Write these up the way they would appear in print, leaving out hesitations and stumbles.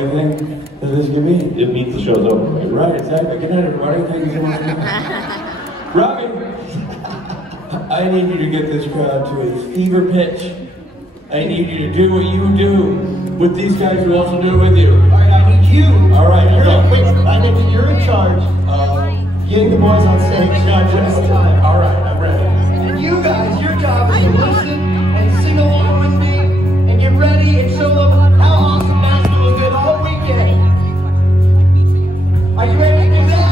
Anything does this give me? It means the show's over. Right, exactly. Good night, everybody. Thank you so much. Robbie, I need you to get this crowd to a fever pitch. I need you to do what you do with these guys who also do it with you. All right, I need you. All right, wait, I think you're in charge of getting the boys on stage this time. All right, I'm ready. And you guys, your job is to listen and sing along with me and get ready and show them how awesome Nashville has been all weekend. Are you ready to do that?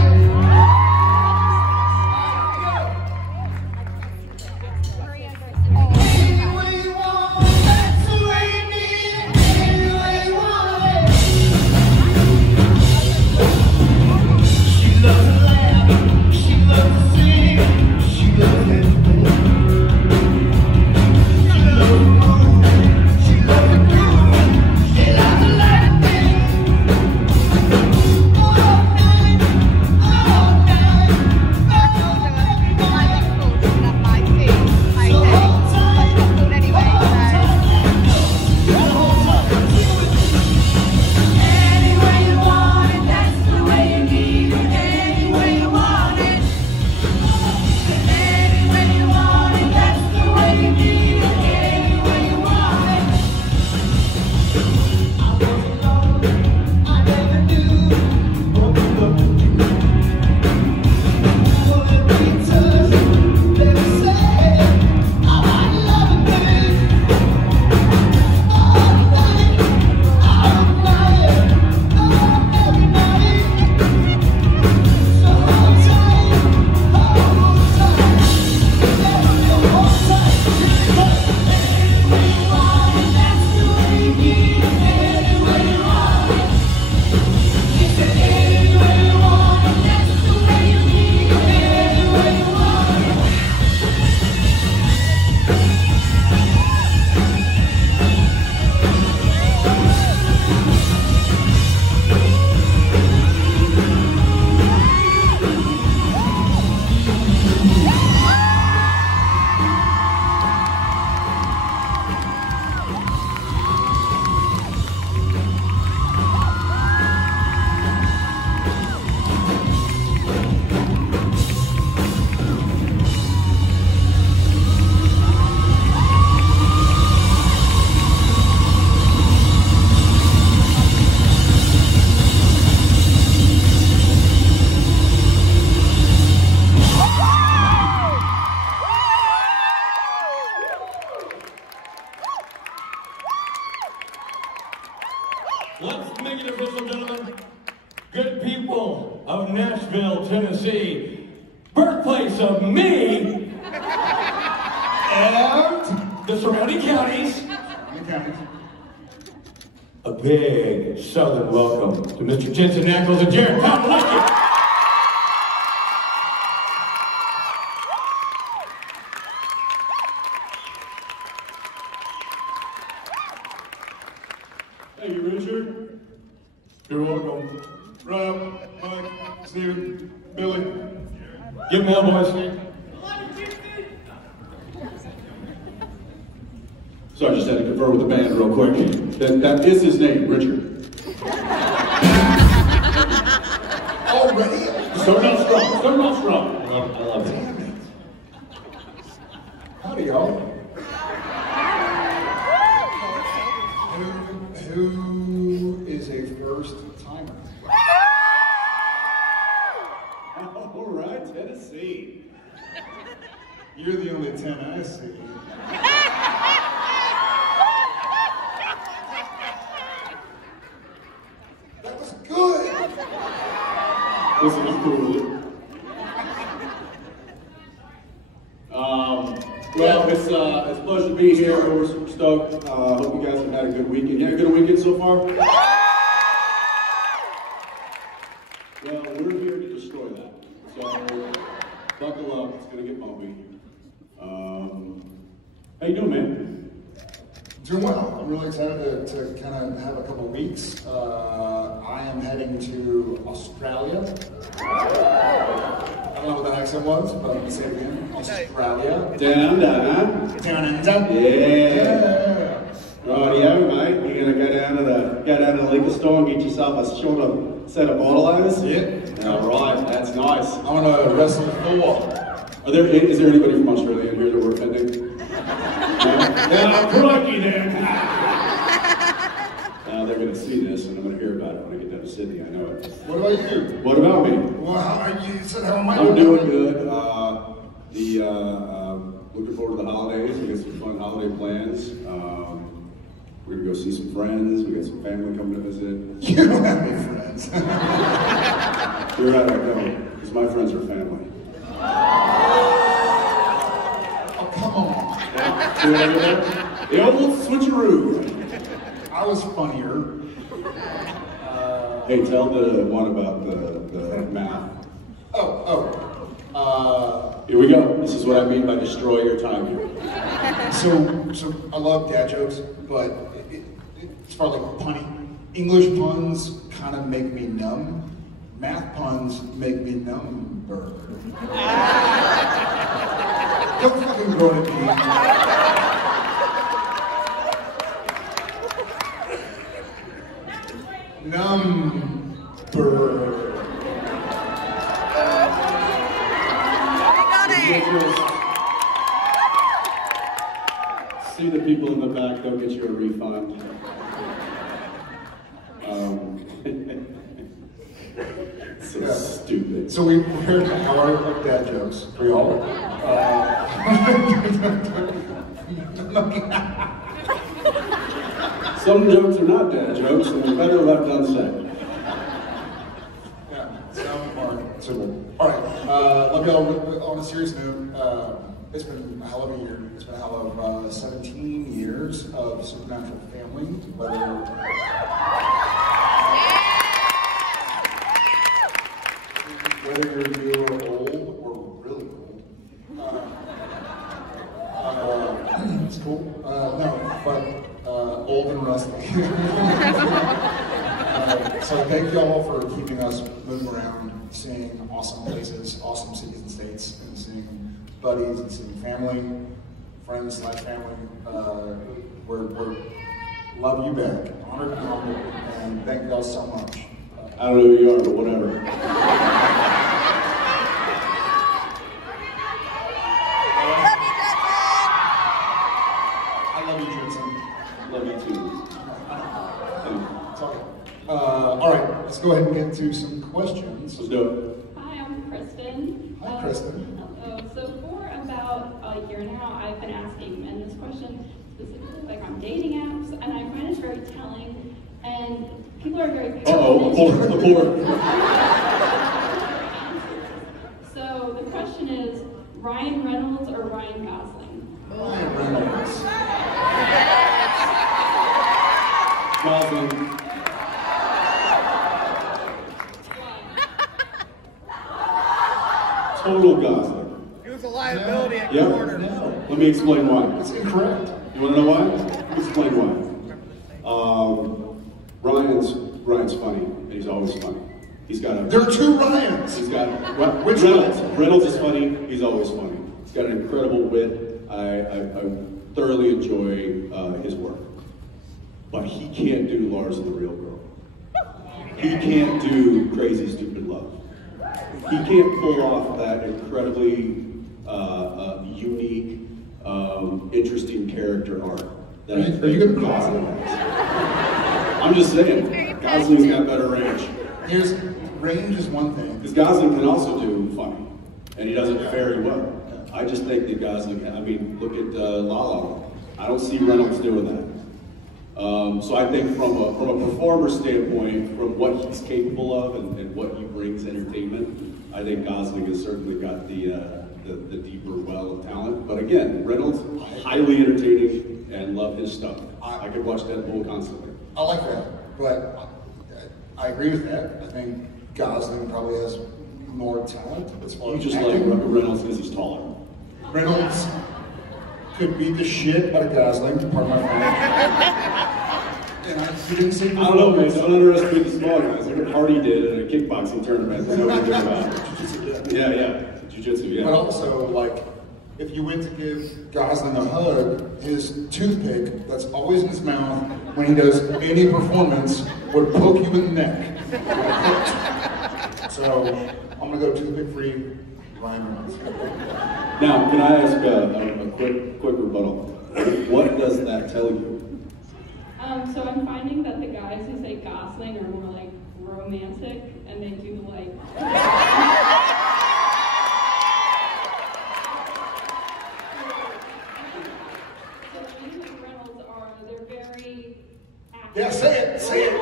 Let's make it official, gentlemen. Good people of Nashville, Tennessee, birthplace of me, and the surrounding counties. A big southern welcome to Mr. Jensen Ackles and Jared Pavlicki. Thank you, Richard. You're welcome. Rob, Mike, Steven, Billy. Give me hell, boys. So I just had to confer with the band real quick. That is his name, Richard. Already? Starting off strong. Starting off strong. I love it. Howdy, y'all. Who is a first timer? All right, Tennessee. You're the only 10 I see. That was good. Listen, I'm cool with it. Well, it's a pleasure to be here. We're super stoked. Hope you guys have had a good weekend. You had a good weekend so far? Well, we're here to destroy that. So, buckle up. It's going to get bumpy. How you doing, man? Doing well. I'm really excited to kind of have a couple of weeks. I am heading to Australia. I don't know what that accent was, but I'm going to say it again. Australia. Down, down. Down and down. Yeah. Righty ho, mate. You're gonna go down to the liquor store and get yourself a short set of bottle eyes? Yeah. All right, that's nice. I want to wrestle Thor. Is there anybody from Australia in here that we're offending? No? Crikey then. They're gonna see this and I'm gonna hear about it when I get down to Sydney, I know it. What about you? What about me? Well, you said how am I? I'm doing good. Looking forward to the holidays. We got some fun holiday plans. We're gonna go see some friends. We got some family coming to visit. You don't have any friends. You're right, I don't, because my friends are family. Oh, come on. See what I did there? The old switcheroo. I was funnier. Hey, tell the one about the math. Here we go. This is what I mean by destroy your time here. So I love dad jokes, but it's probably like punny. English puns kind of make me numb. Math puns make me number. Don't fucking grow at me. Number. See the people in the back, they'll get you a refund. So stupid. So we heard an hour of dad jokes. We all. Some jokes are not dad jokes, and they're better left unsaid. Yeah, some are simple. All right, love y'all. On a serious note, it's been a hell of a year. It's been a hell of 17 years of supernatural family. Whether you're old or really old, it's cool. No, but old and rusty. So thank y'all for keeping us moving around, seeing awesome places, awesome cities and states, and seeing buddies and seeing family, friends / family. We're love you back, honored and honored, and thank y'all so much. I don't know who you are, but whatever. I love you, Jensen. Love you too. It's okay. All right, let's go ahead and get into some questions. Let's do it. Hi, I'm Kristen. Hi, Kristen. Hello. So for about a year now, I've been asking men this question specifically, like on dating apps, and I find it very telling. And people are very abort. So the question is, Ryan Reynolds or Ryan Gosling? Ryan Reynolds. Gosling. Total Gosling. He was a liability at Yep. corners. Let me explain why. That's incorrect. You want to know why? Let me explain why. Ryan's funny, and he's always funny. He's got a. There are two Ryans. He's got Which Reynolds. one? Reynolds is funny. He's always funny. He's got an incredible wit. I thoroughly enjoy his work, but he can't do Lars and the Real Girl. He can't do Crazy Stupid Love. He can't pull off that incredibly unique, interesting character arc. That Are you gonna call Gosling has. I'm just saying, Gosling's got better range. Range is one thing. Because Gosling can also do funny, and he does it very well. I just think that Gosling, I mean, look at La La Land. I don't see Reynolds doing that. So I think from a performer standpoint, from what he's capable of and what he brings entertainment, I think Gosling has certainly got the deeper well of talent. But again, Reynolds, highly entertaining and love his stuff. I could watch Deadpool constantly. I like that, but I agree with that. I think Gosling probably has more talent as far You as just like acting. Reynolds because he's taller. Reynolds could beat the shit out of Gosling, pardon my French. And you didn't say I don't know, man. Don't underestimate the small guys. Look what Hardy did at a kickboxing tournament. Nobody knew about it. Yeah, jiu-jitsu, yeah. But also, like, if you went to give Gosling a hug, his toothpick that's always in his mouth when he does any performance would poke you in the neck. So I'm gonna go toothpick-free Ryan Reynolds. Now, can I ask a quick rebuttal? What does that tell you? So I'm finding that the guys who say Gosling are more like romantic, and they do like. They're very active. Yeah, say it.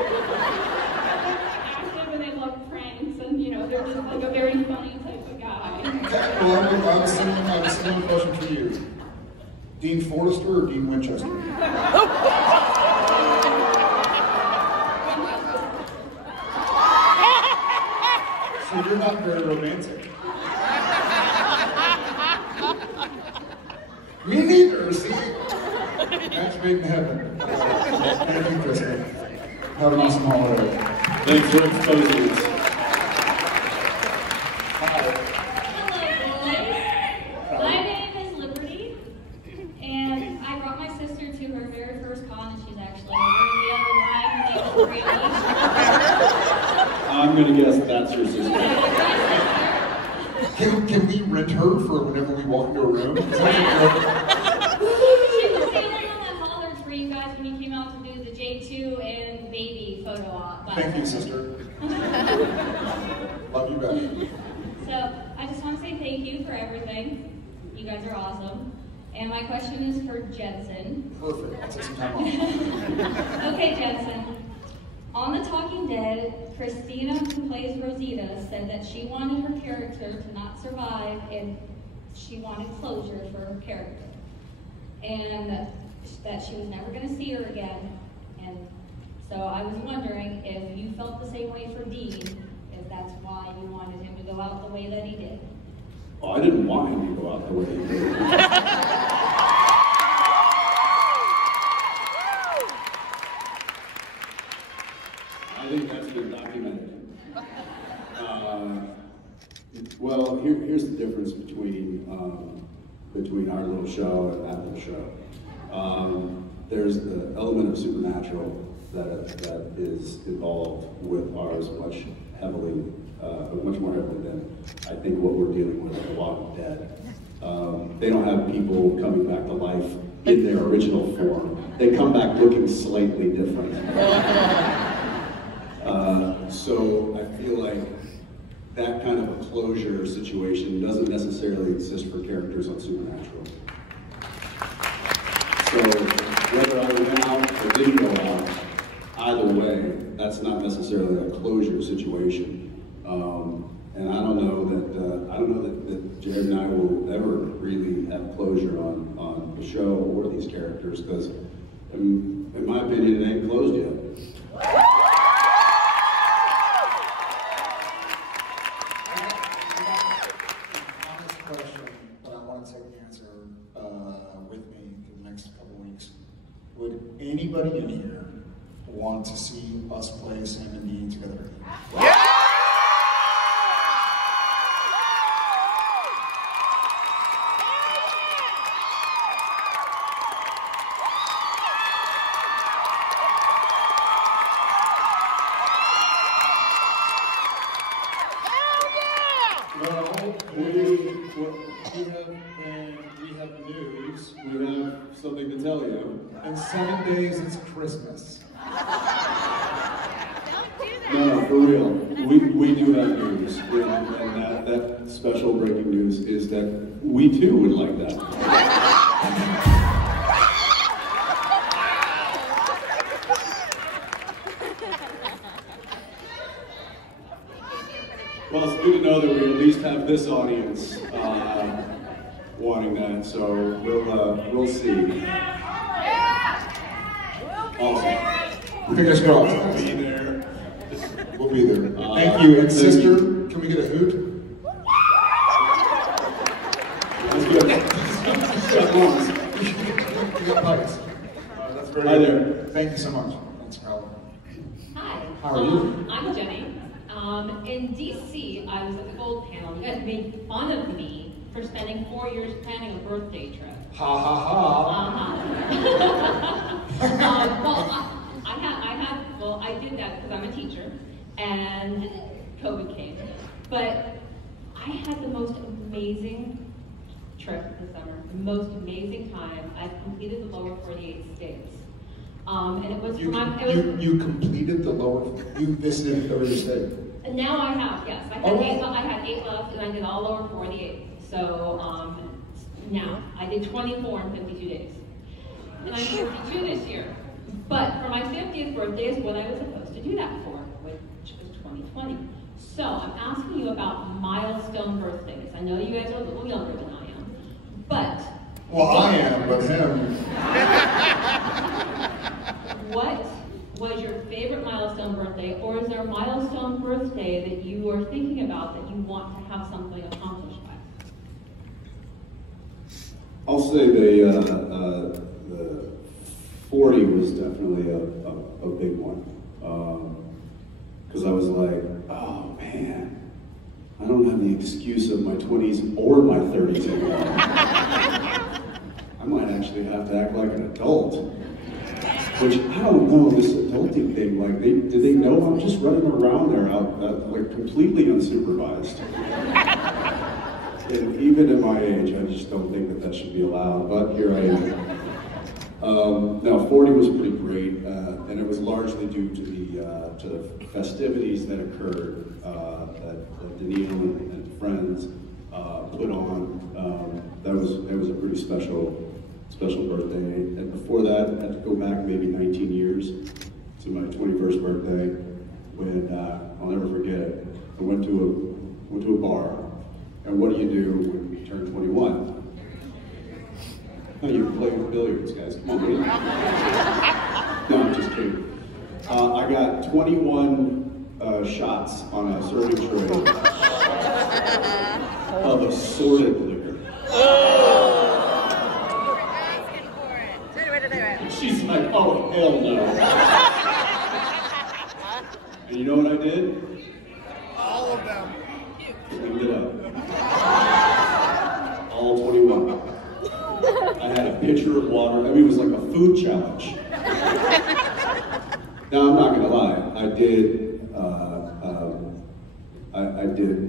Active, and they love pranks, and you know, they're just like a very funny type of guy. Okay, well, I was sending a question for you. Dean Forrester or Dean Winchester? So you're not very romantic. Me neither, see? Match made in heaven. Thank you, Kristen. Have an awesome holiday. Thanks for exposing us. My name is Liberty, and I brought my sister to her very first con, and she's actually over the other line. Her name is Brianna. I'm going to guess that's your sister. Can we rent her for whenever we walk into a room? She was standing on that holler for you guys when you came out to do the J2 and baby photo op. Thank you, sister. Love you back. So I just want to say thank you for everything. You guys are awesome. And my question is for Jensen. Perfect. I'll take some time off. Okay, Jensen. On The Talking Dead, Christina, who plays Rosita, said that she wanted her character to not survive and she wanted closure for her character. And that she was never going to see her again. And so I was wondering if you felt the same way for Dean, if that's why you wanted him to go out the way that he did. Oh, I didn't want him to go out the way he did. I think that's been documented. Well, here's the difference between our little show and that little show. There's the element of supernatural that is involved with ours much more heavily than I think what we're dealing with in The Walking Dead. They don't have people coming back to life in their original form. They come back looking slightly different. So I feel like that kind of a closure situation doesn't necessarily exist for characters on Supernatural. So whether I went out or didn't go out, either way, that's not necessarily a closure situation. And I don't know that Jared and I will ever really have closure on the show or these characters, because in my opinion, it ain't closed yet. Would anybody in here want to see us play Sam and Dean together? Yeah! Well, we have news. We have something to tell you. In 7 days, it's Christmas. No, for real. We do have news. And that special breaking news is that we too would like that. Well, it's good to know that we at least have this audience wanting that, so we'll see. Awesome. Fingers crossed. We'll be there. We'll be there. Thank you. And sister, can we get a hoot? That's good. We got pipes. That's very Hi good. there. Thank you so much. Thanks, Carla. Hi. How are you? I'm Jenny. In DC, I was at the Gold panel. You guys made fun of me for spending 4 years planning a birthday trip. Ha ha ha. Well, I did that because I'm a teacher, and COVID came. But I had the most amazing trip this summer, the most amazing time. I've completed the lower 48 states. And it was You completed the lower, you visited every state? And now I have, yes. I had 8 left, and I did all over 48. So now I did 24 in 52 days. And I'm 52 this year. But for my 50th birthday is what I was supposed to do that for, which was 2020. So I'm asking you about milestone birthdays. I know you guys are a little younger than I am, but... Well, I am, but him. What was your favorite milestone birthday, or is there a milestone birthday that you are thinking about that you want to have something accomplished by? I'll say the 40 was definitely a big one. Because I was like, oh man, I don't have the excuse of my 20s or my 30s anymore. I might actually have to act like an adult. Which, I don't know, this adulting thing, like, did they know I'm just running around there like, completely unsupervised? And even at my age, I just don't think that should be allowed, but here I am. No, 40 was pretty great, and it was largely due to the festivities that occurred, that Daniil and friends put on. It was a pretty special birthday. And before that, I had to go back maybe 19 years to my 21st birthday, when I'll never forget it. I went to a bar, and what do you do when you turn 21? Oh, you play with billiards, guys. Come on, buddy. No, I'm just kidding. I got 21 shots on a serving tray of assorted liquor. She's like, oh, hell no. And you know what I did? All of them. Cleaned it up. All 21. I had a pitcher of water. I mean, it was like a food challenge. Now, I'm not gonna lie. I did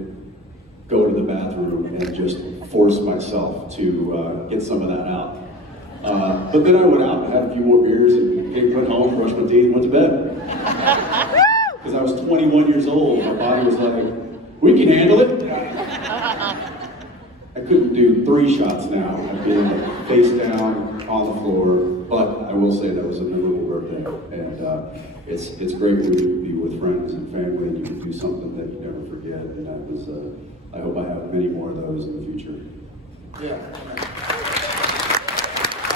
go to the bathroom and just force myself to get some of that out. But then I went out and had a few more beers and went home, brushed my teeth, and went to bed. Because I was 21 years old, my body was like, we can handle it. I couldn't do 3 shots now. I'd be face down on the floor, but I will say that was a memorable birthday. And it's great when you can be with friends and family and you can do something that you never forget. And that was, I hope I have many more of those in the future. Yeah.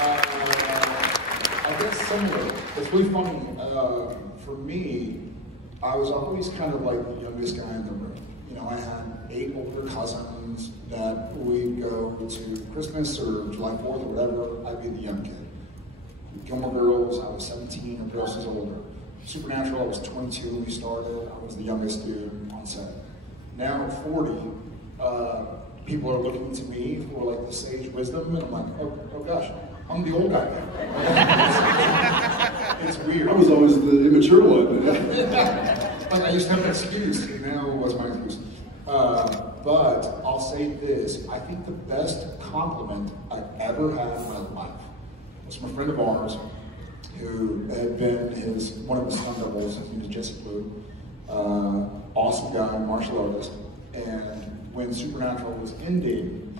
I guess similar. It's really funny. For me, I was always kind of like the youngest guy in the room. You know, I had 8 older cousins that we'd go to Christmas or July 4th or whatever. I'd be the young kid. Gilmore Girls, I was 17, and Girls was older. Supernatural, I was 22 when we started. I was the youngest dude on set. Now at 40, people are looking to me for like the sage wisdom, and I'm like, oh gosh, I'm the old guy now. It's weird. I was always the immature one. Like I used to have an excuse, and now it was my excuse. But I'll say this, I think the best compliment I ever had in my life was from a friend of ours who had been one of his stunt doubles. His name is Jesse Blue. Awesome guy, martial artist. And when Supernatural was ending,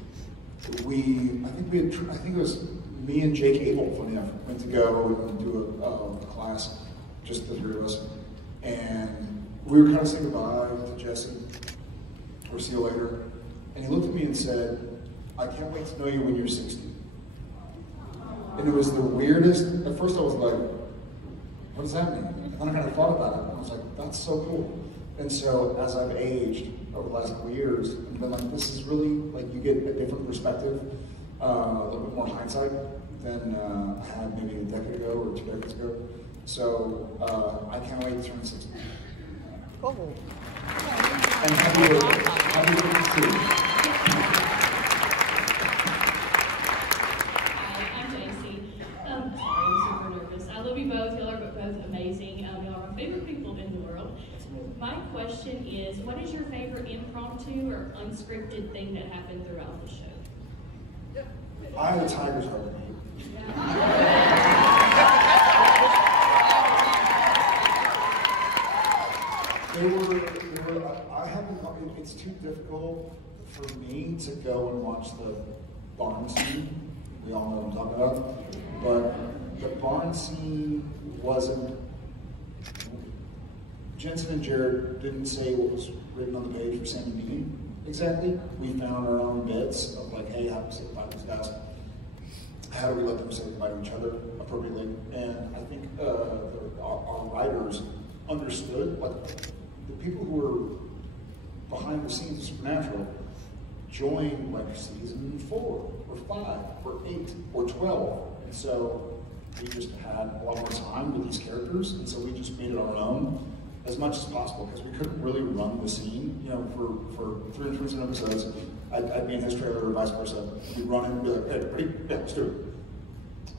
I think it was me and Jake Abel, funny enough, went to go and do a class, just the 3 of us. And we were kind of saying goodbye to Jesse, or see you later. And he looked at me and said, I can't wait to know you when you're 60. And it was the weirdest. At first I was like, what does that mean? And then I kind of thought about it, and I was like, that's so cool. And so as I've aged over the last couple of years, I've been like, this is really, like, you get a different perspective, a little bit more hindsight than I had maybe a decade ago or 2 decades ago. So I can't wait to turn 60. Oh. And happy birthday. Happy birthday to you. question is, what is your favorite impromptu or unscripted thing that happened throughout the show? Eye of the Tiger's hard to beat. It's too difficult for me to go and watch the barn scene. We all know what I'm talking about. But the barn scene wasn't, Jensen and Jared didn't say what was written on the page for Sam and Dean exactly. We found our own bits of like, hey, how do we say goodbye to these guys? How do we let them say goodbye to each other appropriately? And I think our writers understood, like the people who were behind the scenes of Supernatural joined like season 4 or 5 or 8 or 12. And so we just had a lot more time with these characters, and so we just made it our own as much as possible because we couldn't really run the scene, you know, for 300 episodes. I'd be in his trailer or vice versa. We'd run in and be like, hey, ready? Yeah, let's do it.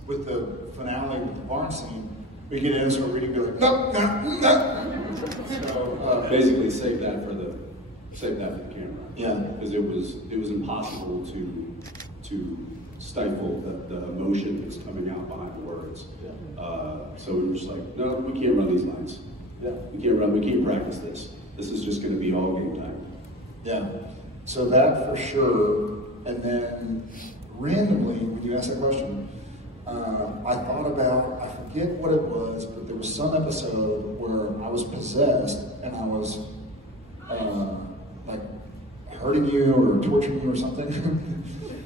With the finale, with the barn scene, we get in and start reading and be like, no. So, basically save that for the camera. Yeah. Because it was impossible to stifle the emotion that was coming out behind the words. Yeah. So we were just like, no, we can't run these lines. Yeah. We can't practice this. This is just going to be all game time. Yeah. So that for sure. And then randomly, when you asked that question, I thought about, I forget what it was, but there was some episode where I was possessed and I was like hurting you or torturing you or something.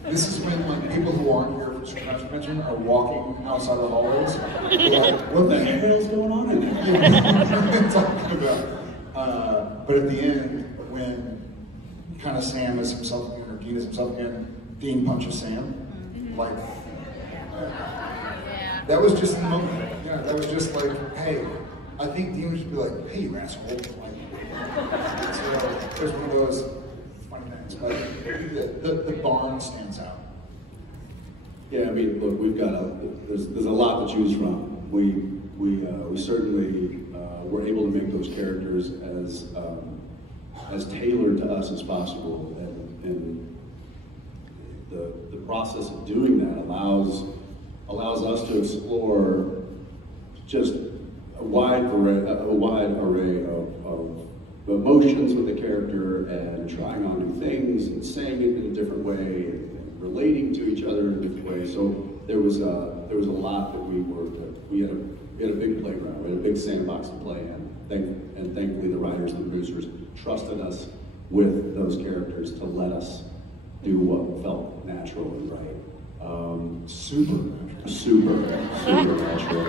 This is when like people who aren't here for Supernatural Convention are walking outside the hallways. Like, what the hell is going on in there? Talking about. But at the end, when kind of Sam is himself again, or Dean is himself again, Dean punches Sam. Like, that was just the moment. Yeah, that was just like, hey, I think Dean would just be like, hey, you asshole. Like, so it was one of those funny things. But the barn stands out. Yeah, I mean, look, we've got there's a lot to choose from. We certainly were able to make those characters as tailored to us as possible, and the process of doing that allows us to explore just a wide array of emotions with the character and trying on new things and saying it in a different way and relating to each other in a different way. So there was a lot that we had a big playground, we had a big sandbox to play in, and thankfully the writers and the producers trusted us with those characters to let us do what felt natural and right. Super natural.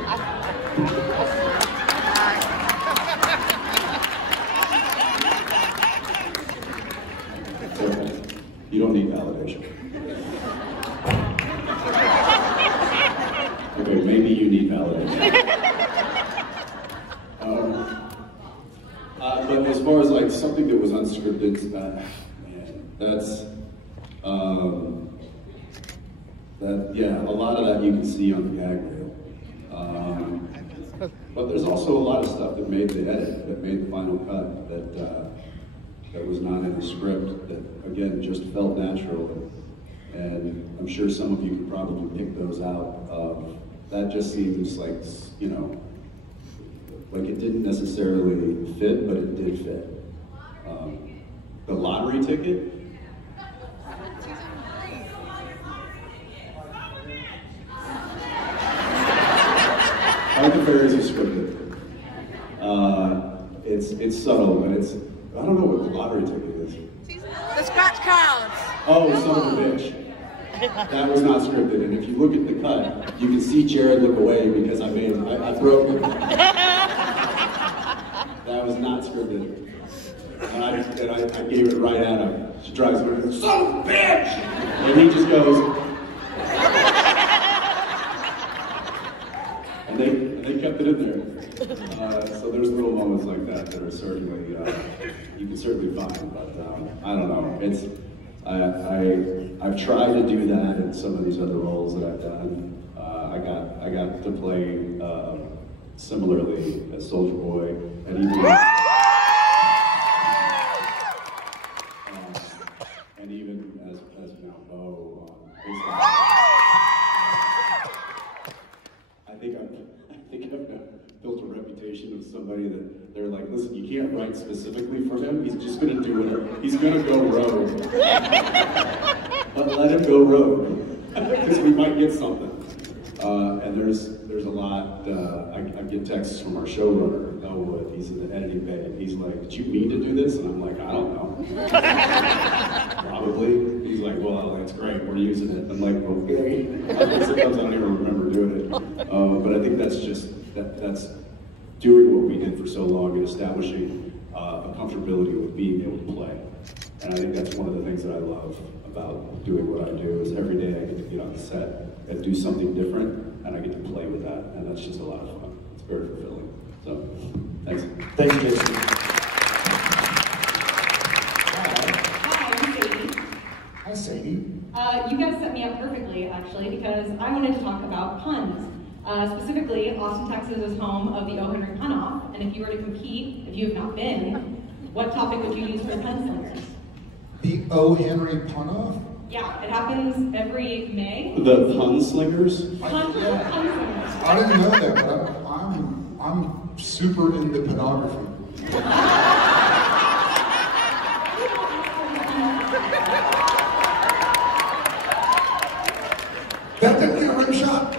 You don't need validation. Okay, maybe you need validation. But as far as like something that was unscripted, man, a lot of that you can see on the gag reel. But there's also a lot of stuff that made the edit, that made the final cut, that was not in the script, that again just felt natural, and I'm sure some of you could probably pick those out. That just seems like, you know, like it didn't necessarily fit, but it did fit. The lottery ticket. I think the fairies are scripted. It's subtle, but I don't know what the lottery ticket is. The scratch cards. Oh, son of a bitch. That was not scripted, and if you look at the cut, you can see Jared look away because I broke it. That was not scripted. And I gave it right at him. She drives me, son of a bitch! And he just goes, and they kept it in there. So there's little moments like that that are certainly, you can certainly find, but I don't know. I've tried to do that in some of these other roles that I've done. I got to play similarly as Soldier Boy, and even can't write specifically for him. He's just going to do it. He's going to go rogue. But let him go rogue, because we might get something. And there's a lot. I get texts from our showrunner, Elwood. He's in the editing bay, and he's like, "Did you mean to do this?" And I'm like, "I don't know." Probably. He's like, "Well, that's great. We're using it." I'm like, "Okay." Sometimes I don't even remember doing it. But I think that's just that's doing what we did for so long and establishing a comfortability with being able to play. And I think that's one of the things that I love about doing what I do is every day I get to get on the set and do something different, and I get to play with that, and that's just a lot of fun. It's very fulfilling. So, thanks. Thank you, Jason. Hi, I'm Sadie. Hi, Sadie. You guys set me up perfectly, actually, because I wanted to talk about puns. Specifically, Austin, Texas is home of the O. Henry Pun-Off, and if you were to compete, if you have not been, what topic would you use for Pun Slingers? The O. Henry Pun-Off? Yeah, it happens every May. The Pun Slingers? Pun Slingers. I didn't know that, but I'm super into pornography. That didn't get a rim shot.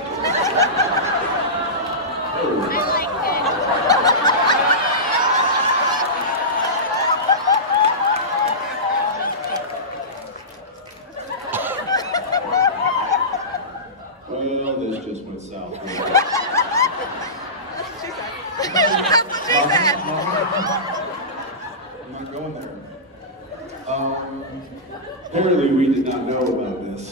Well, this just went south. That's what she said. I'm not going there. Apparently, we did not know about this.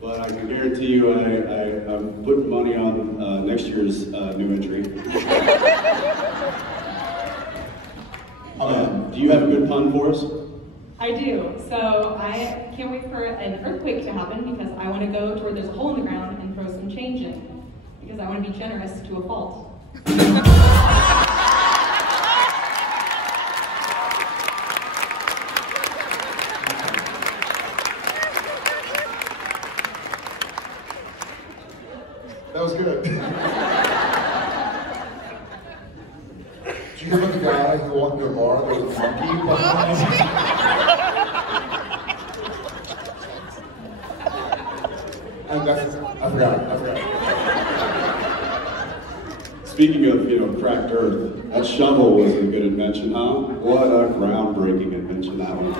But I can guarantee you I'm putting money on next year's new entry. Do you have a good pun for us? I do. So I can't wait for an earthquake to happen because I want to go to where there's a hole in the ground and throw some change in. Because I want to be generous to a fault. That was good. Did you hear about the guy who walked into a bar and there was a monkey behind him? And I forgot. Speaking of, cracked earth, that shovel was a good invention, huh? What a groundbreaking invention that was.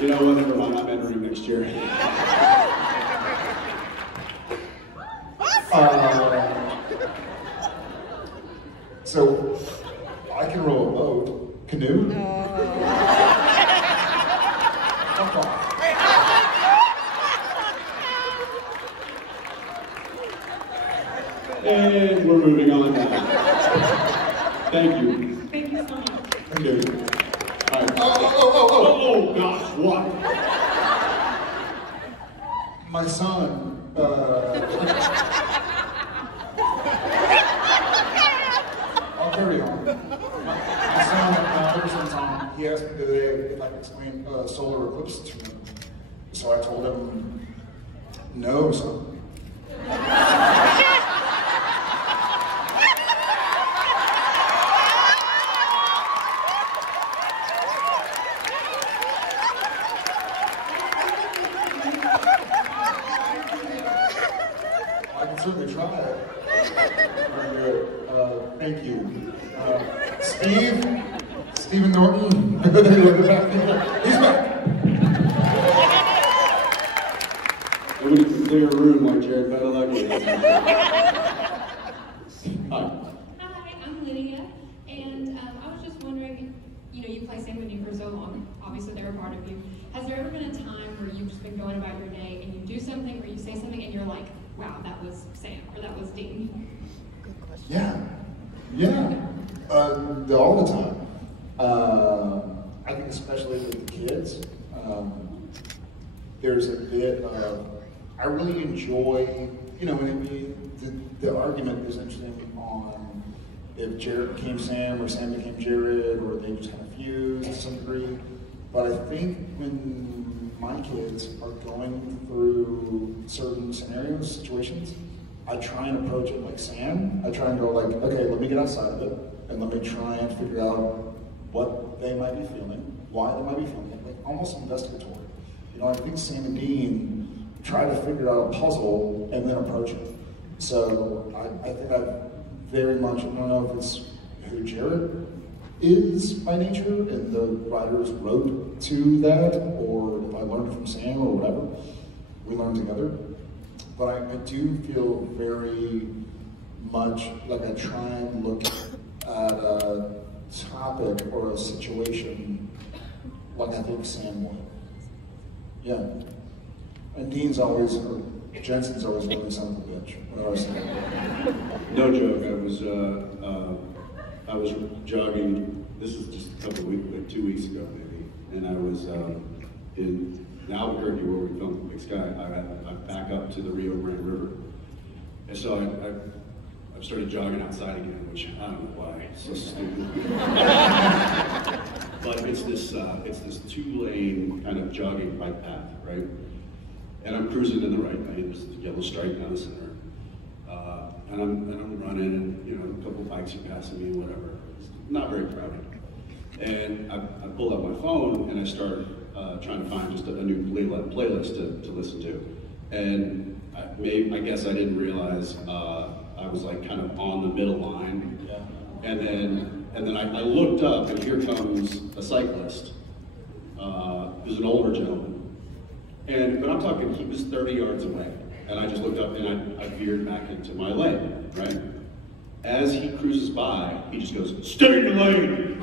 You know what, never mind, I'm entering next year. So, I can row a boat. Canoe? And we're moving on now. Thank you. Thank you so much. Thank you. All right. Oh, gosh, what? My son, I'll carry on. My son, ever since he asked me the other day if I could explain solar eclipse to him. So I told him, no, son. I can certainly try it. Very good. Thank you. Stephen Norton. He's back. Nobody can clear a room like Jared Padalecki. Hi. Hi, I'm Lydia, and I was just wondering, you play Sam and you for so long, obviously they're a part of you. Has there ever been a time where you've just been going about your day and you do something or you say something and you're like, wow, that was Sam, or that was Dean? Good question. Yeah. All the time. I think especially with the kids, there's a bit of, I really enjoy, the argument is interesting on if Jared became Sam or Sam became Jared or they just kind of fused to some degree. But I think when my kids are going through certain scenarios, situations, I try and approach it like Sam. I try and go like, okay, let me get outside of it, and let me try and figure out what they might be feeling, why they might be feeling it, like almost investigatory. You know, I think Sam and Dean try to figure out a puzzle and then approach it. So I think I very much, I don't know if it's who Jared is by nature and the writers wrote to that, or if I learned from Sam or whatever, we learned together. But I do feel very much like I try and look at a topic or a situation like I think Sam would. Yeah. And Dean's always, or Jensen's always really son of a bitch. What I was saying. No joke. I was jogging. This is just a couple of weeks, like 2 weeks ago maybe, and I was in Albuquerque where we filmed Big Sky. I back up to the Rio Grande River, and so I started jogging outside again, which I don't know why. It's so stupid. But it's this 2-lane kind of jogging bike path, right? And I'm cruising in the right lane. There's a yellow stripe down the center. And I'm running, and you know, a couple bikes are passing me, whatever. It's not very crowded. And I pull out my phone and I start trying to find just a new playlist to listen to. And I guess I didn't realize I was like kind of on the middle line. Yeah. And then I looked up, and here comes a cyclist. Who's an older gentleman. But I'm talking, he was 30 yards away. And I just looked up and I veered back into my lane, right? As he cruises by, he just goes, "Stay in your lane!"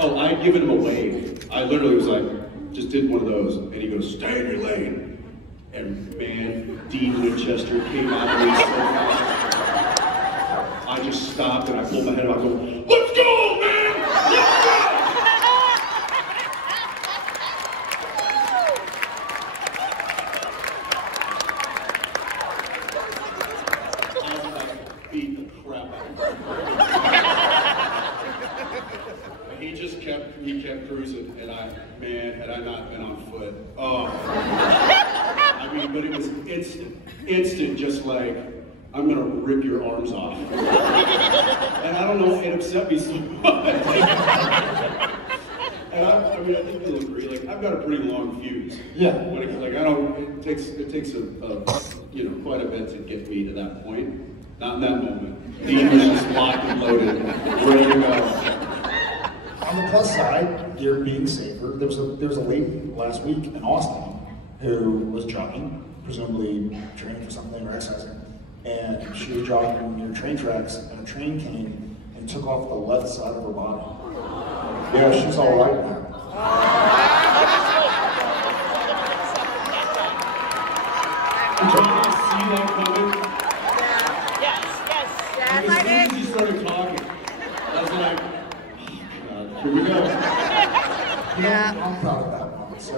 Oh, I'd given him a wave. I literally was like, just did one of those, and he goes, "Stay in your lane!" And man, Dean Winchester came out of me so fast. I just stopped and I pulled my head out and I go, "Let's go, man! Let's go!" He kept cruising, and had I not been on foot, oh. I mean, but it was instant, just like, I'm gonna rip your arms off. And I don't know, it upset me so much. And I mean, I think you'll agree, like, I've got a pretty long fuse. Yeah. When it takes quite a bit to get me to that point. Not in that moment. Dean was just locked and loaded, ready to go. On the plus side, you're being safer. There was a lady last week in Austin who was jogging, presumably training for something or exercising, and she was jogging near train tracks, and a train came and took off the left side of her body. Yeah, she's all right now. Did you see that coming? Yes, I did. As soon as she started talking, I was like, here we go. Yeah, I'm proud of that one. So.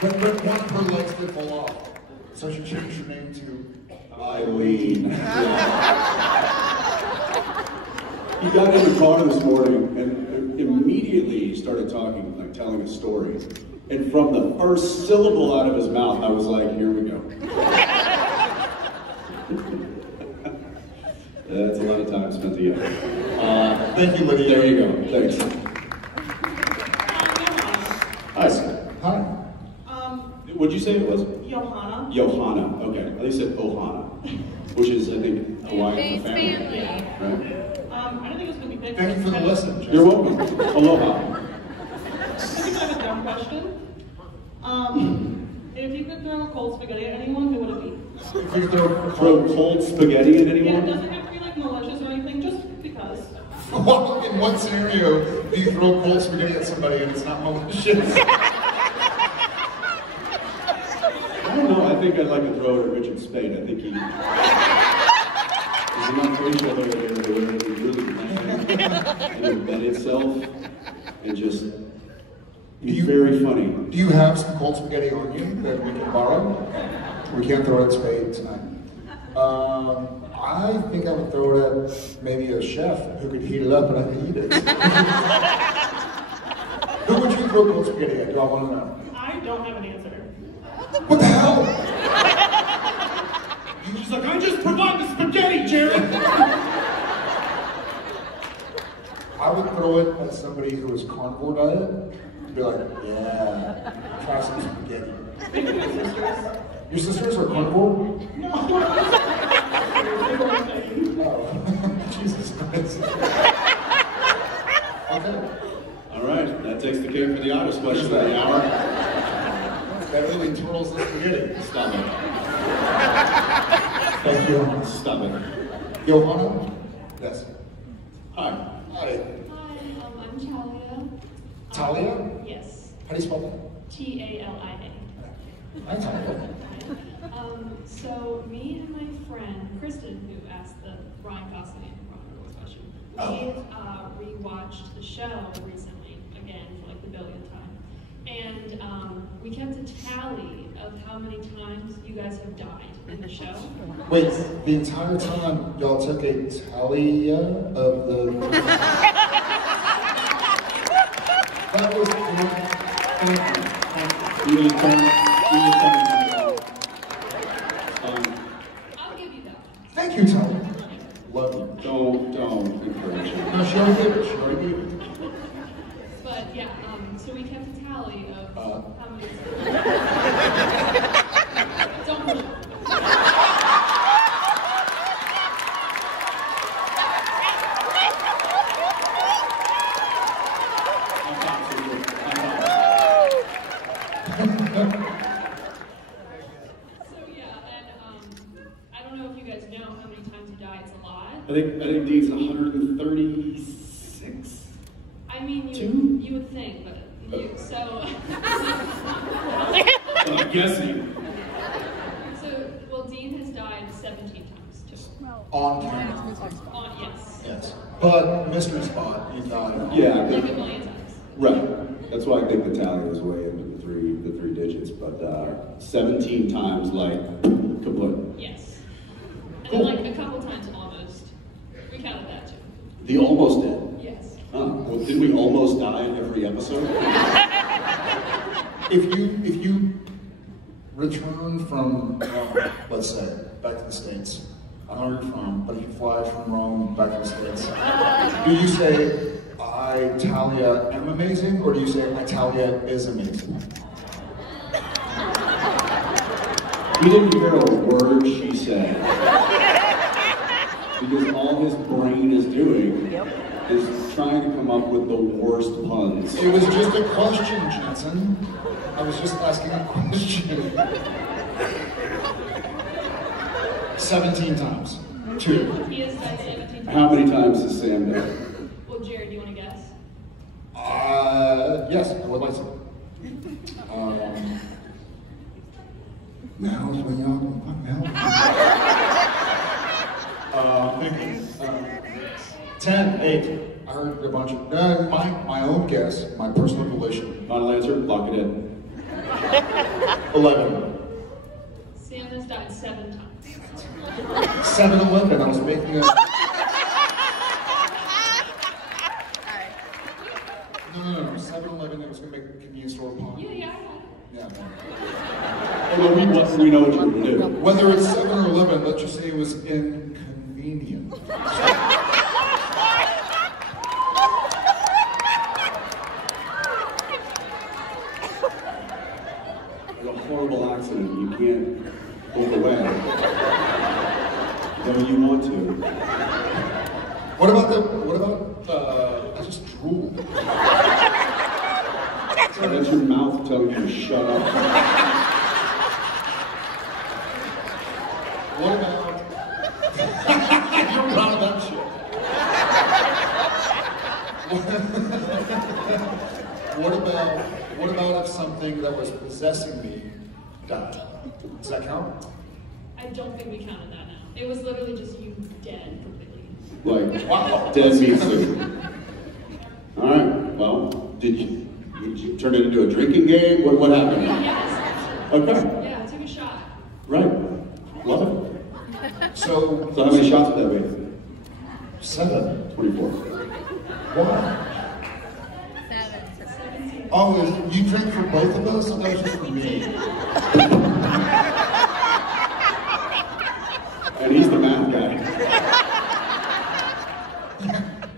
But one of her legs did fall off, so she changed her name to Eileen. He got in the car this morning and immediately started talking, like telling a story. And from the first syllable out of his mouth, I was like, here we go. That's a lot of time spent together. Thank you, Lydia. There you go. Thanks. Hi, sir. Hi. What'd you say it was? Johanna. Johanna. Okay. At least said Ohana, which is, I think, Hawaiian for family. Yeah. Right? I don't think it's going to be big. Thank you for the listen, Jess. You're welcome. Aloha. This is kind of a dumb question. If you could throw cold spaghetti at anyone, who would it be? If you could Throw cold spaghetti at anyone? Yeah, it doesn't have to be like malicious or anything, just because. Well, in what scenario do you throw cold spaghetti at somebody and it's not malicious? I don't know. I think I'd like to throw it at Richard Spade. I think he's enough racial there where it would really land and embed itself and just be very funny. Do you have some cold spaghetti on you that we can borrow? We can't throw it at Spade tonight. I think I would throw it at maybe a chef who could heat it up and I could eat it. Who would you throw cold spaghetti at? Do I want to know? I don't have an answer. What the hell? She's like, I just provide the spaghetti, Jared! I would throw it at somebody who is carnivore diet and be like, yeah, try some spaghetti. Your sisters are carnivore? No. Oh, Jesus Christ. Okay. All right, that takes the cake for the honest question of the hour. That really twirls the spaghetti. Stop it. Thank you. Stop it. Johanna? Yes. Hi. Hi. I'm Talia. Talia? Yes. How do you spell that? Talia. Hi, Talia. So me and my friend Kristen, who asked the Ryan Gosling and Ron Rose question, we rewatched the show recently again for like the billionth time, and we kept a tally of how many times you guys have died in the show. Wait, the entire time y'all took a tally of the... That was... Really fun. I'll give you that. Thank you, Talia. Love you. Don't encourage her. No, she already gave it. She already gave it. But yeah, so we kept a tally of how many. Don't push it. I think Dean's 136. I mean, you would think, but so. I'm guessing. So, well, Dean has died 17 times. Just On camera. yes. Yes. But Mystery Spot, you died. Yeah. Like a million times. Right. That's why I think the tally was way into the three digits, but 17 times like kaput. Yes. And then like a couple times almost. We counted that too. The almost did? Yes. Well, did we almost die in every episode? If you return from Rome, let's say, back to the States, I don't know where you're from, but if you fly from Rome back to the States, do you say, I, Talia, am amazing, or do you say, I, Talia, is amazing? We didn't hear a word she said. Because all his brain is doing is trying to come up with the worst puns. It was just a question, Jensen. I was just asking a question. 17 times. 2. He has died 17 times. How many times has Sam died? Well, Jared, do you want to guess? Yes, I would like to. Now is when y'all can fuck now. 10, 8. I heard a bunch of, my own guess, my personal volition. Final answer, lock it in. 11. Sam has died 7 times. 7-11, I was making a... No, 7-11, it was going to make a convenience store pond. Yeah. Yeah. Well, we know what you're going to do. Whether it's 7 or 11, let's just say it was inconvenient. A horrible accident you can't look away. Though you want to. What about I just drooled. That's your mouth telling you to shut up. What about... You're proud of that shit. What about if something that was possessing me died? Does that count? I don't think we counted that now. It was literally just you dead completely. Like, Wow. dead means all right, well, did you turn it into a drinking game? What happened? Yes. Okay. Yeah, I took a shot. Right. Love it. So how many shots would that be? 7. 24. Why? Oh, you drink for both of us? Or that was just for me? And he's the math guy.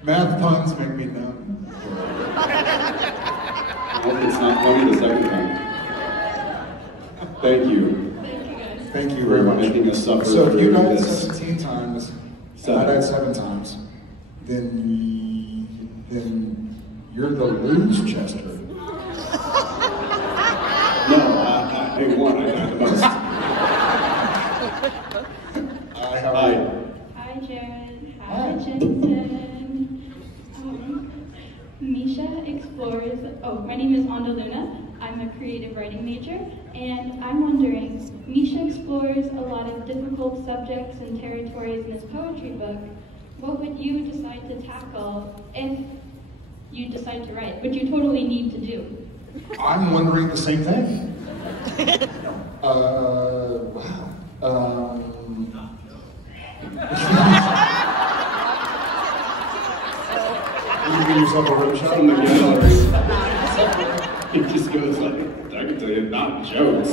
Math puns make me numb. I hope it's not funny the second time. Thank you. Thank you very much. Making us suffer. So if you died this. 17 times, and I died 7 times, then you're the lose Chester. No, I won. I got the most. Hi. Hi, Jared. Hi, Jensen. Misha explores. Oh, my name is Onda Luna. I'm a creative writing major, and I'm wondering, Misha explores a lot of difficult subjects and territories in his poetry book. What would you decide to tackle if you decide to write, which you totally need to do? I'm wondering the same thing. Wow. You give yourself a rim shot From the gallery. It just goes like, I can tell you, not jokes.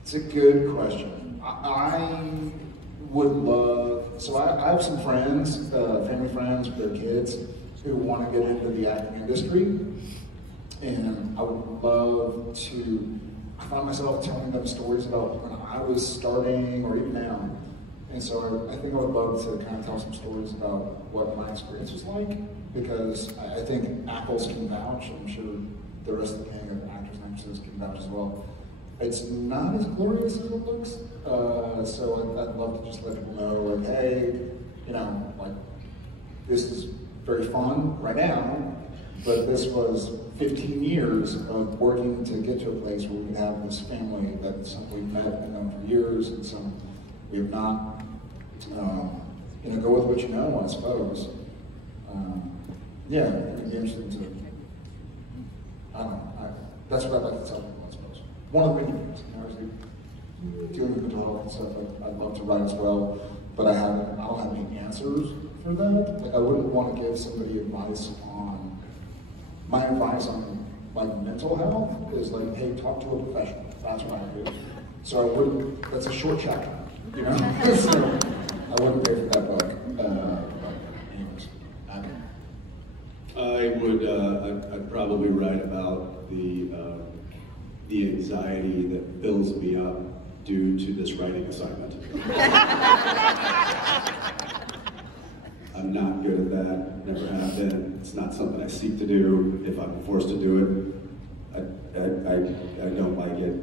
It's a good question. I would love, so I have some friends, family friends with their kids who want to get into the acting industry. And I would love to, I find myself telling them stories about when I was starting or even now. And so I think I would love to kind of tell some stories about what my experience was like, because I think Ackles can vouch, I'm sure the rest of the gang of actors and actresses can vouch as well. It's not as glorious as it looks, so I'd love to just let people know, like, hey, you know, like, this is very fun right now, but this was 15 years of working to get to a place where we have this family that we've met and known for years, and some we have not, you know, go with what you know, I suppose. Yeah, it'd be interesting to, I don't know, that's what I'd like to tell people, I suppose. One of the many things, you know, obviously, dealing with mental health and stuff, I'd love to write as well, but I don't have any answers for that. Like, I wouldn't want to give somebody advice on, my advice on, like, mental health is like, hey, talk to a professional. That's what I do. So I wouldn't, that's a short chapter, you know? So I wouldn't pay for that book. Anyways, I'd probably write about the anxiety that fills me up due to this writing assignment. I'm not good at that, never have been. It's not something I seek to do. If I'm forced to do it, I don't like it.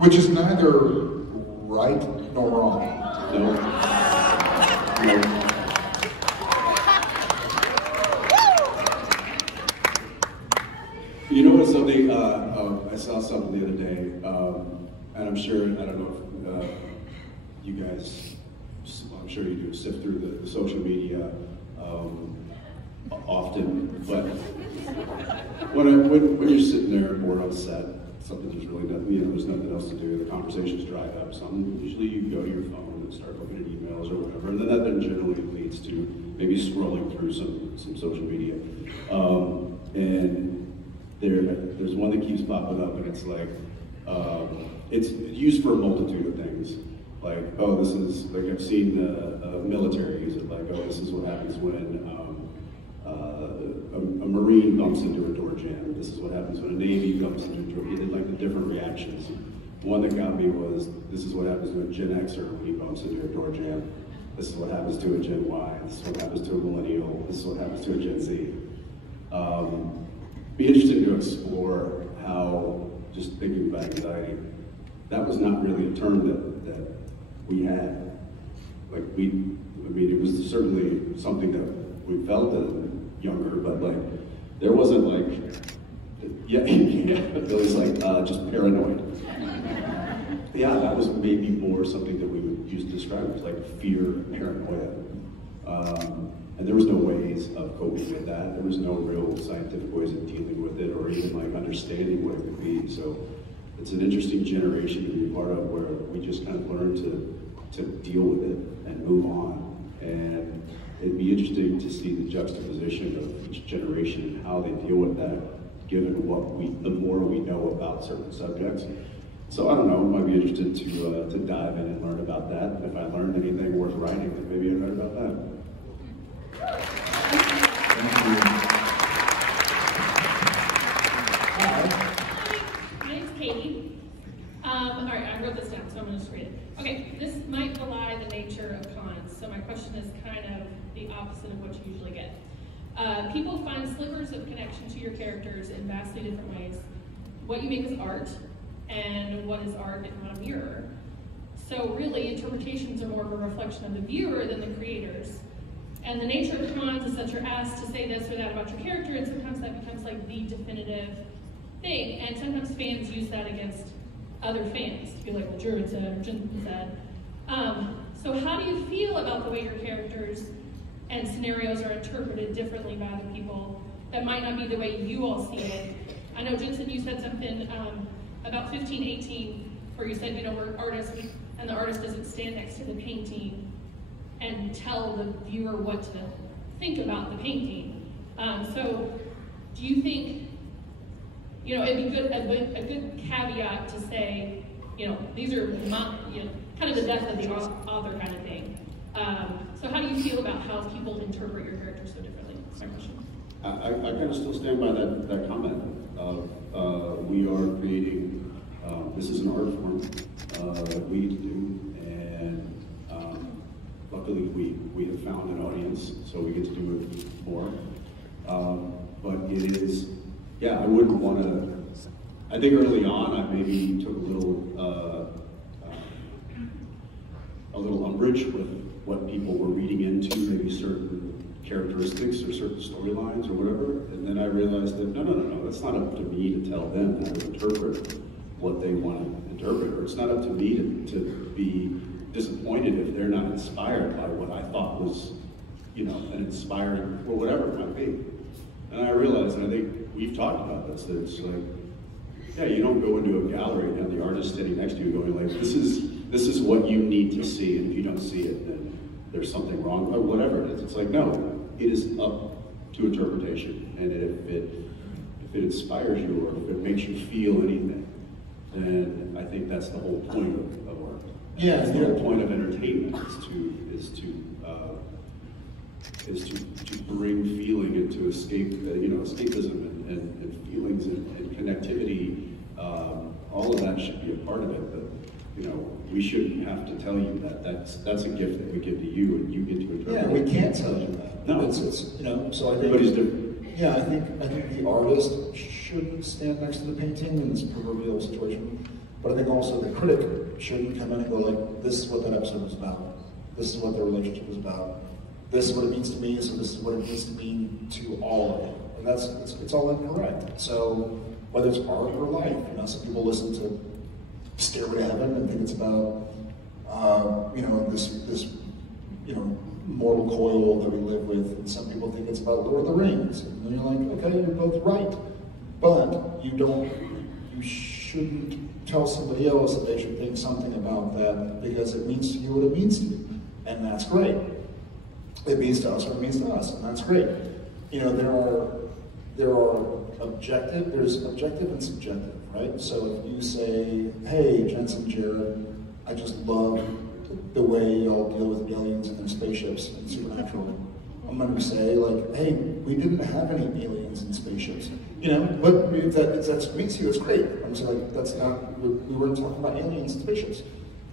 Which is neither right nor wrong. No. You know what's something, I saw something the other day, and I'm sure, I don't know if you guys, I'm sure you do sift through the social media often, but when you're sitting there bored on set, there's really nothing, you know, there's nothing else to do, the conversation's dried up, usually you go to your phone and start looking at emails or whatever, and then that then generally leads to maybe scrolling through some social media. And there's one that keeps popping up, and it's like, it's used for a multitude of things. Like, oh, this is, like, I've seen the military use it, like, oh, this is what happens when a Marine bumps into a door jam. This is what happens when a Navy bumps into a door. He did, like, the different reactions. One that got me was, this is what happens to a Gen Xer when he bumps into a door jam. This is what happens to a Gen Y. This is what happens to a millennial. This is what happens to a Gen Z. Be interesting to explore how, just thinking about anxiety, that was not really a term that we had. Like, I mean, it was certainly something that we felt younger, but like, there wasn't like, yeah, it was like, just paranoid. Yeah, that was maybe more something that we would use to describe it, like fear and paranoia. And there was no ways of coping with that. There was no real scientific ways of dealing with it or even like understanding what it could be. So it's an interesting generation to be a part of where we just kind of learn to deal with it and move on. And it'd be interesting to see the juxtaposition of each generation and how they deal with that, given the more we know about certain subjects. So I don't know, I might be interested to dive in and learn about that. And if I learned anything worth writing, then maybe I'd write about that. My name's Katie. All right, I wrote this down, so I'm going to just read it. Okay, this might belie the nature of cons, so my question is kind of the opposite of what you usually get. People find slivers of connection to your characters in vastly different ways. What you make is art, and what is art if not a mirror? So really, interpretations are more of a reflection of the viewer than the creators. And the nature of cons is that you're asked to say this or that about your character, and sometimes that becomes like the definitive thing. And sometimes fans use that against other fans to be like, well, Jared said, or Jensen said. So how do you feel about the way your characters and scenarios are interpreted differently by other people that might not be the way you all see it? I know, Jensen, you said something about 1518, where you said, you know, we're artists, and the artist doesn't stand next to the painting and tell the viewer what to think about the painting. So do you think, you know, it'd be good, a good caveat to say, you know, these are kind of the death of the author kind of thing. So how do you feel about how people interpret your characters so differently? That's my question. I kind of still stand by that comment of we are creating, this is an art form that we do, and luckily we have found an audience, so we get to do it more. But it is, yeah, I wouldn't want to, I think early on I maybe took a little umbrage with what people were reading into, maybe certain characteristics or certain storylines or whatever, and then I realized that no, that's not up to me to tell them how to interpret what they want to interpret, or it's not up to me to be disappointed if they're not inspired by what I thought was, you know, an inspiring, or whatever it might be. And I realized, and I think we've talked about this, that it's like, yeah, you don't go into a gallery and have the artist sitting next to you going like, this is what you need to see, and if you don't see it, then there's something wrong, or whatever it is. It's like, no, it is up to interpretation, and if it inspires you, or if it makes you feel anything, then I think that's the whole point of art. Yeah, that's the whole point of entertainment is to bring feeling and to escapism and feelings and connectivity. All of that should be a part of it, but you know, we shouldn't have to tell you that. That's a gift that we give to you, and you get to interpret. Yeah, we can't tell you that. No, it's you know. So I think everybody's different. Yeah, I think the artist shouldn't stand next to the painting in this proverbial situation, but I think also the critic shouldn't come in and go like, this is what that episode was about. This is what their relationship was about. This is what it means to me, so this is what it means to mean to all of you. And it's all incorrect. So whether it's art or life, you know, some people listen to Stairway to Heaven and think it's about, you know, this, you know, mortal coil that we live with, and some people think it's about Lord of the Rings, and you're like, okay, you're both right, but you shouldn't tell somebody else that they should think something about that because it means to you what it means to you, and that's great. It means to us what it means to us, and that's great. You know, there's objective and subjective, right? So if you say, hey, Jensen, Jared, I just love the way y'all deal with aliens and their spaceships and supernatural. I'm going to say, like, hey, we didn't have any aliens and spaceships. You know, but if that means to you, it's great. I'm saying, like, that's not, we weren't talking about aliens and spaceships.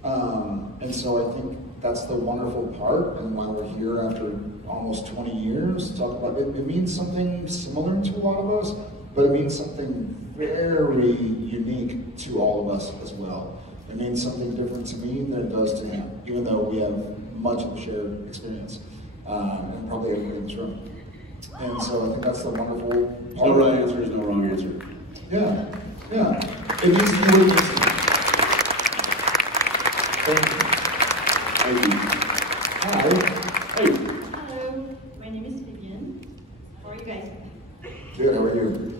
And so I think that's the wonderful part, and why we're here after almost 20 years to talk about it. It means something similar to a lot of us, but it means something very unique to all of us as well. It means something different to me than it does to him, even though we have much of a shared experience, and probably everybody in this room. And so I think that's the wonderful part. No right answer is no wrong answer. Yeah, yeah. It means to you what it means to you. Thank you. Thank you. Hi. Hey. Hello, my name is Vivian. Good, how are you?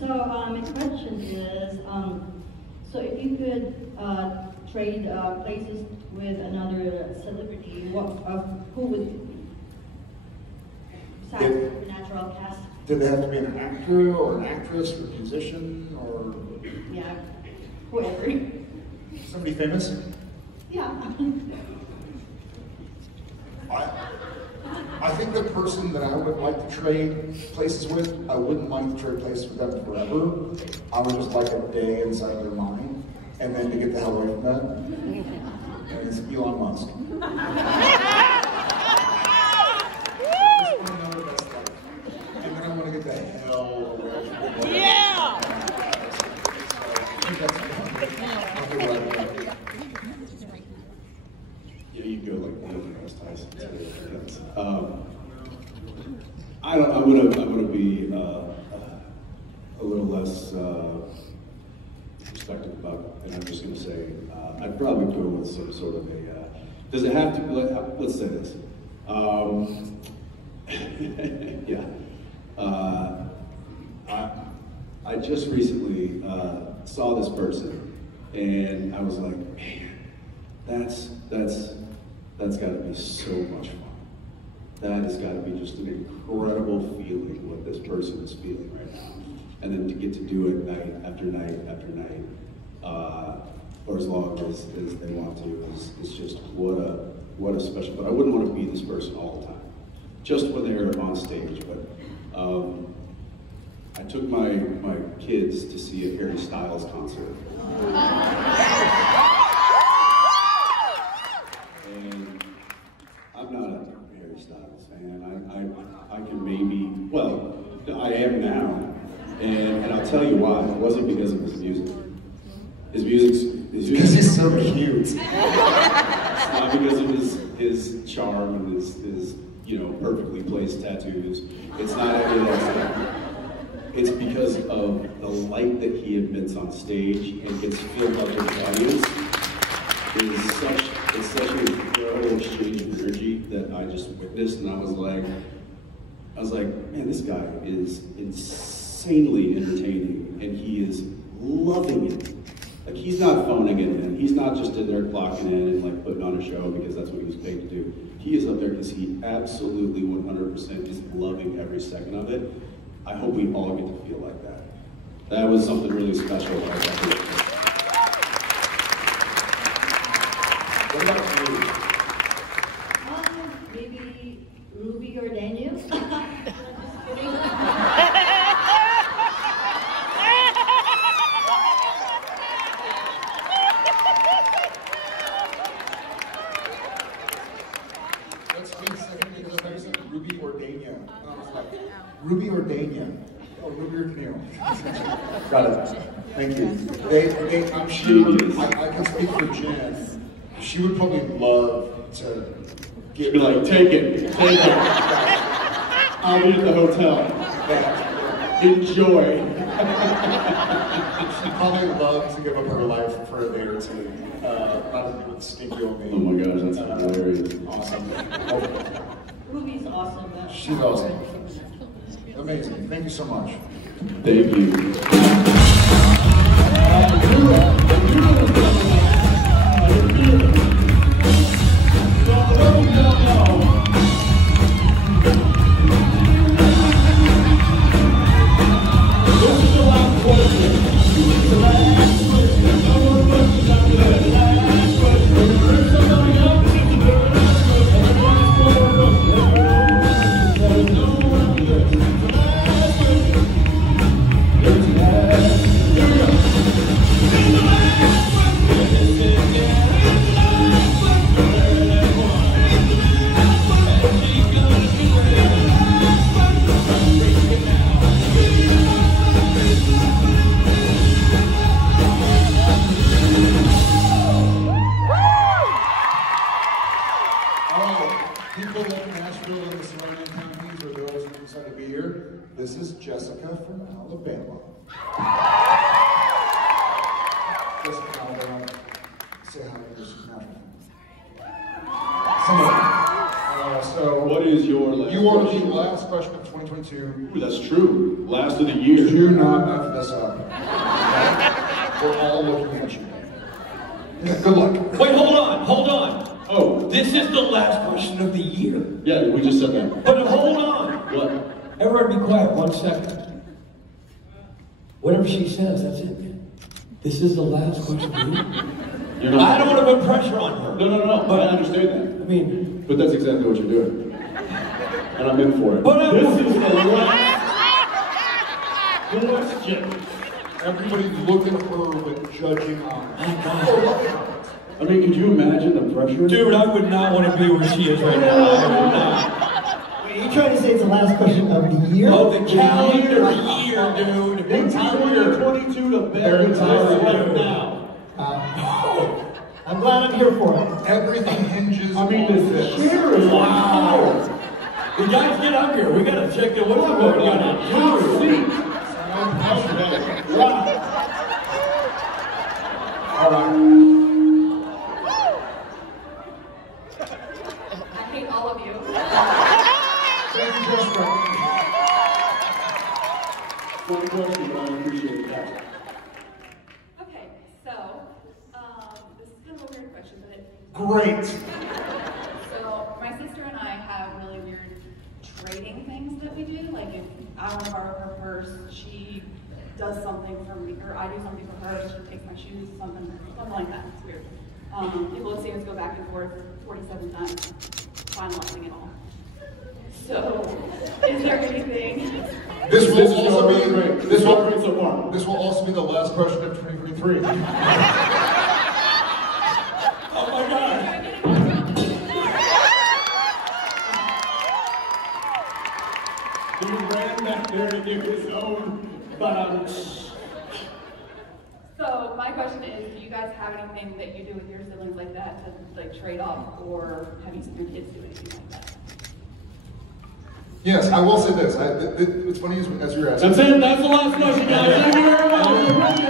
So my question is, so if you could trade places with another celebrity, who would it be? Besides the natural cast? Did they have to be an actor or an actress or a musician or? Yeah, whoever. Somebody famous? Yeah. I think the person that I would like to trade places with, I wouldn't like to trade places with them forever. I would just like a day inside their mind, and then to get the hell away from that. And it's Elon Musk. And then I want to get the hell away from it. Yeah! Yeah, you go like one of the best Tyson. I'm gonna be a little less perspective about it, and I'm just gonna say I'd probably go with some sort of a. Does it have to? Let's say this. Yeah. I just recently saw this person, and I was like, man, that's got to be so much fun. That has got to be just an incredible feeling what this person is feeling right now. And then to get to do it night after night after night, or as long as they want to, is just what a special, but I wouldn't want to be this person all the time. Just when they're on stage, but I took my kids to see a Harry Styles concert. And I'm not a Harry Styles fan. I can maybe, well, I am now. And I'll tell you why. It wasn't because of his music. His because he's so cute. It's not because of his charm and his perfectly placed tattoos. It's not any of that stuff. It's because of the light that he emits on stage and gets filled up with the audience. It's such an incredible exchange of energy that I just witnessed, and I was like, man, this guy is insanely entertaining, and he is loving it. Like, he's not phoning it in. He's not just in there clocking in and like putting on a show because that's what he was paid to do. He is up there because he absolutely 100% is loving every second of it. I hope we all get to feel like that. That was something really special about that. What about you? Maybe Ruby or Daniel. Ruby or Dania. Ruby or Dania. Oh, Ruby or Camille. Got it. Thank you. I'm sure I can speak for Jen. She would probably love to get. Be like, take it. I'll be at the hotel. Enjoy. She'd probably love to give up her life for a day or two. Not to do with stinky old me. Oh my gosh, that's hilarious. Awesome. Ruby's awesome. She's awesome. Amazing. Thank you so much. Thank you. This is Jessica from Alabama. Jessica from Alabama. Say hi to your Nashville. So, What is is your last You are question? the last question of 2022. Ooh, that's true. Last of the year. Do not F this up. We're all looking at you. Yeah, good luck. Wait, hold on. Oh, This is the last question of the year. yeah, we just said that. But hold on. What? Everyone be quiet 1 second. Whatever she says, that's it, man. This is the last question of the year. I don't want to put pressure on her. No. But I understand that. I mean, But that's exactly what you're doing. And I'm in for it. But this is the last question. Everybody look at her with judging eyes. I mean, could you imagine the pressure? dude, I would not want to be where she is right now. I would not. Wait, are you trying to say it's the last question of the year? Oh, the calendar year, dude. It's 2022 to bed right now. I'm glad I'm here for it. Everything hinges I mean, on this this. chair is Wow. You guys get up here. We gotta check the what's going on. Wow. All right. I hate all of you. Thank you, Jessica. One question, but I appreciate that. Okay, so this is kind of a weird question, but Great. so my sister and I have really weird trading things that we do. Like if I want to borrow her purse, she does something for me, or I do something for her. She takes my shoes, something like that. It's weird. People would see us go back and forth 47 times, finalizing it all. So, is there anything? This will also be This will great so far. This will also be the last question of 2023. Oh my God. He ran back there to give his own bounce. So my question is, do you guys have anything that you do with your siblings like that to like trade off, or have you seen your kids do anything like that? Yes, I will say this. It's funny as you're asking. That's it. That's the last question, guys. Thank you very much.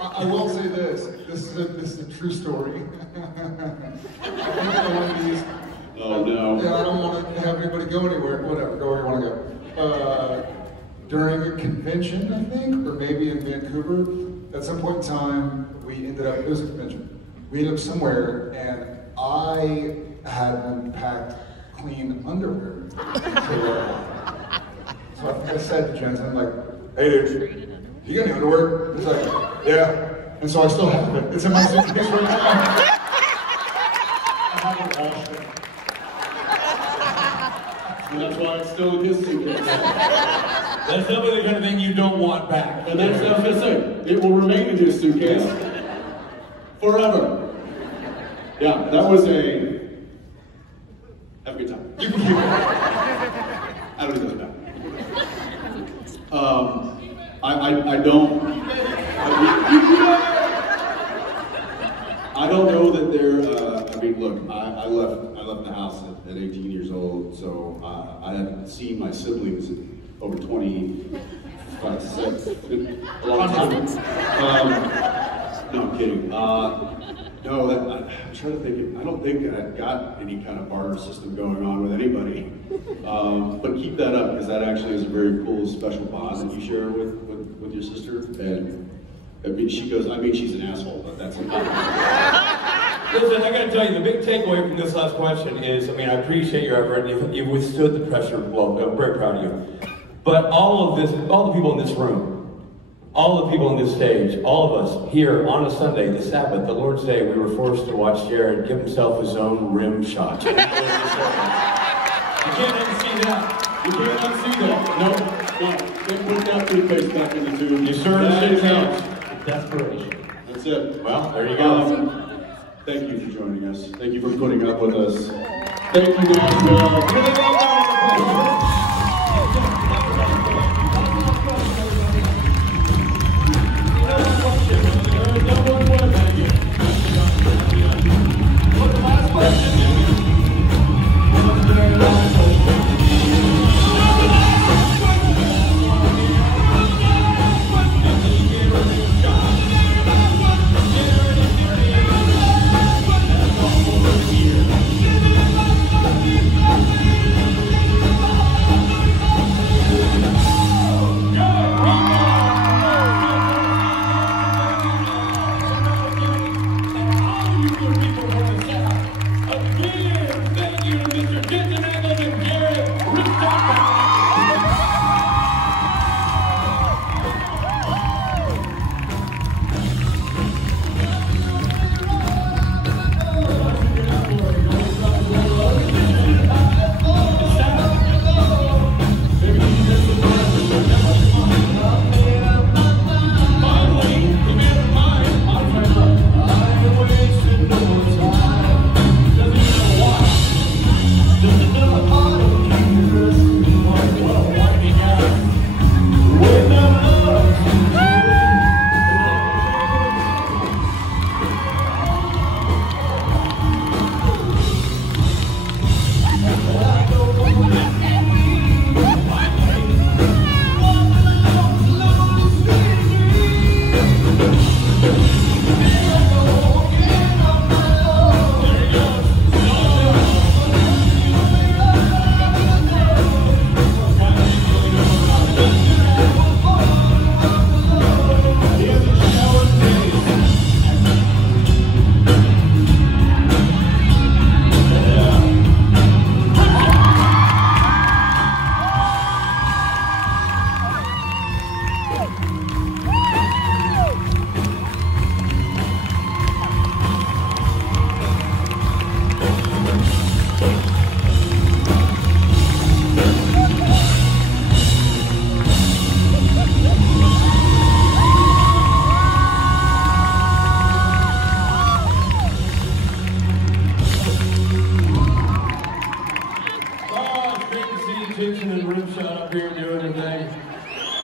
I will say this. This is a true story. I think one of these. Oh no. Yeah, I don't want to have anybody go anywhere. Whatever, go where you want to go. During a convention, I think, or maybe in Vancouver, at some point in time, we ended up. It was a convention. We ended up somewhere, and I hadn't packed clean underwear. So I think I said to Jensen, like, "Hey, dude, you got any underwear?" He's like, "Yeah." And so I still have it. It's in my suitcase right now. I haven't washed it. And that's why it's still in his suitcase. That's definitely the kind of thing you don't want back. And that's what I was gonna say. It will remain in his suitcase forever. Yeah, that was a. Have a good time. You can keep it. I don't think that's bad. I don't. I don't know that they're. I mean, look. I left the house at 18 years old, so I haven't seen my siblings in over 25, 6, a long time. No, I'm kidding. No, I'm trying to think. I don't think I've got any kind of barter system going on with anybody. But keep that up, because that actually is a very cool, special bond that you share with your sister. And I mean, she's an asshole, but that's okay. Listen, I gotta tell you, the big takeaway from this last question is, I mean, I appreciate your effort. You've withstood the pressure. Well, I'm very proud of you. But all of this, all the people in this room, all the people on this stage, all of us here on a Sunday, the Sabbath, the Lord's Day, we were forced to watch Jared give himself his own rim shot. You can't unsee that. You can't unsee that. No. They put that toothpaste back in the tube. You sure should count. Desperation. That's it. Well, there you go. Thank you for joining us. Thank you for putting up with us. Thank you, Nashville. Jason and Rimshot up here doing their thing.